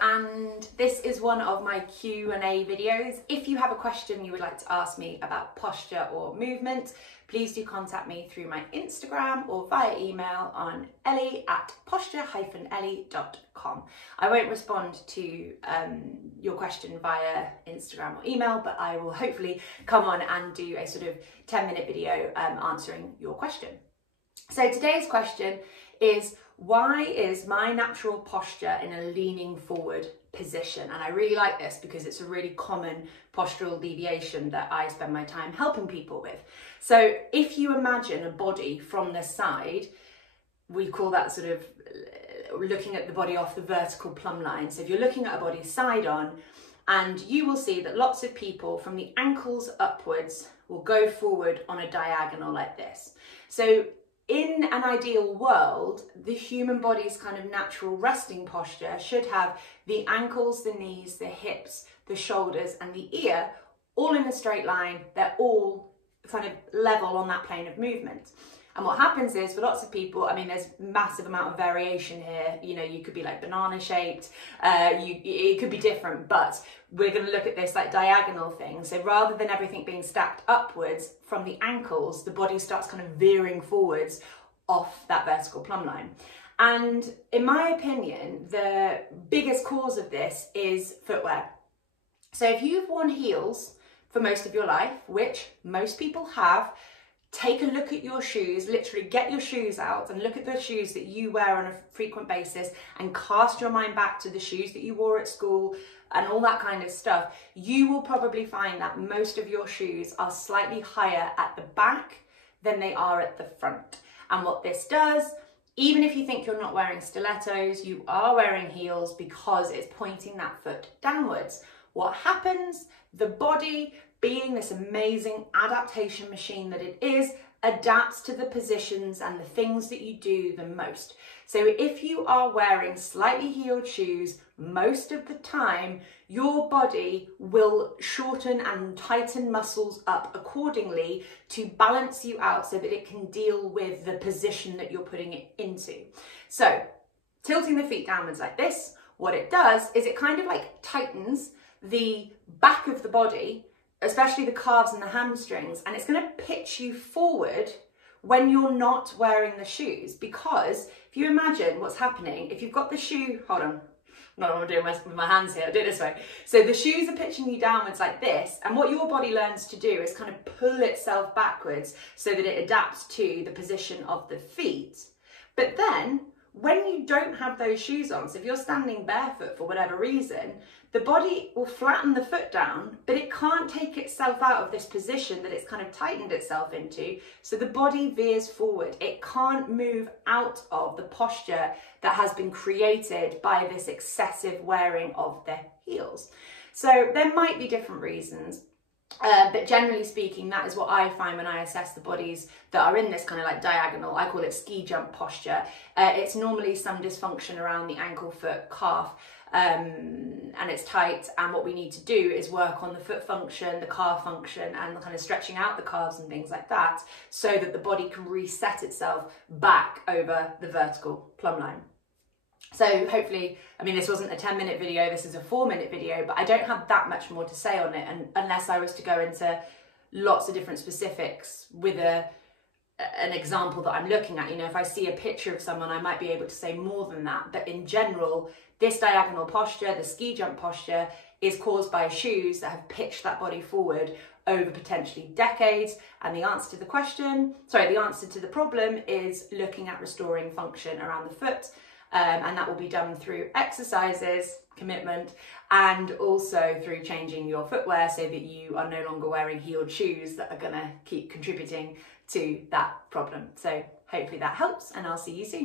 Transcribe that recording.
and this is one of my Q&A videos. If you have a question you would like to ask me about posture or movement, please do contact me through my Instagram or via email on ellie@posture-ellie.com. I won't respond to your question via Instagram or email, but I will hopefully come on and do a sort of 10-minute video answering your question. So today's question is, why is my natural posture in a leaning forward position? And I really like this because it's a really common postural deviation that I spend my time helping people with. So if you imagine a body from the side, we call that sort of looking at the body off the vertical plumb line. So if you're looking at a body side on, and you will see that lots of people from the ankles upwards will go forward on a diagonal like this. So in an ideal world, the human body's kind of natural resting posture should have the ankles, the knees, the hips, the shoulders and the ear all in a straight line. They're all kind of level on that plane of movement. And what happens is, for lots of people, I mean, there's massive amount of variation here. You know, you could be like banana shaped, it could be different, but we're going to look at this like diagonal thing. So rather than everything being stacked upwards from the ankles, the body starts kind of veering forwards off that vertical plumb line. And in my opinion, the biggest cause of this is footwear. So if you've worn heels for most of your life, which most people have, take a look at your shoes, literally get your shoes out and look at the shoes that you wear on a frequent basis and cast your mind back to the shoes that you wore at school and all that kind of stuff. You will probably find that most of your shoes are slightly higher at the back than they are at the front. And what this does, even if you think you're not wearing stilettos, you are wearing heels because it's pointing that foot downwards. What happens? The body, being this amazing adaptation machine that it is, adapts to the positions and the things that you do the most. So if you are wearing slightly heeled shoes, most of the time, your body will shorten and tighten muscles up accordingly to balance you out so that it can deal with the position that you're putting it into. So tilting the feet downwards like this, what it does is it kind of like tightens the back of the body, especially the calves and the hamstrings, and it's going to pitch you forward when you're not wearing the shoes. Because if you imagine what's happening, if you've got the shoe, hold on, not what I'm doing with my hands here, I'll do it this way. So the shoes are pitching you downwards like this, and what your body learns to do is kind of pull itself backwards so that it adapts to the position of the feet. But then when you don't have those shoes on, so if you're standing barefoot for whatever reason, the body will flatten the foot down, but it can't take itself out of this position that it's kind of tightened itself into. So the body veers forward. It can't move out of the posture that has been created by this excessive wearing of the heels. So there might be different reasons. But generally speaking, that is what I find when I assess the bodies that are in this kind of like diagonal, I call it ski jump posture. It's normally some dysfunction around the ankle, foot, calf, and it's tight. And what we need to do is work on the foot function, the calf function, and the kind of stretching out the calves and things like that, so that the body can reset itself back over the vertical plumb line. So hopefully, I mean, this wasn't a 10-minute video, this is a 4-minute video, but I don't have that much more to say on it, and unless I was to go into lots of different specifics with an example that I'm looking at. You know, if I see a picture of someone, I might be able to say more than that. But in general, this diagonal posture, the ski jump posture, is caused by shoes that have pitched that body forward over potentially decades. And the answer to the question, the answer to the problem is looking at restoring function around the foot. And that will be done through exercises, commitment, and also through changing your footwear so that you are no longer wearing heeled shoes that are going to keep contributing to that problem. So hopefully that helps, and I'll see you soon.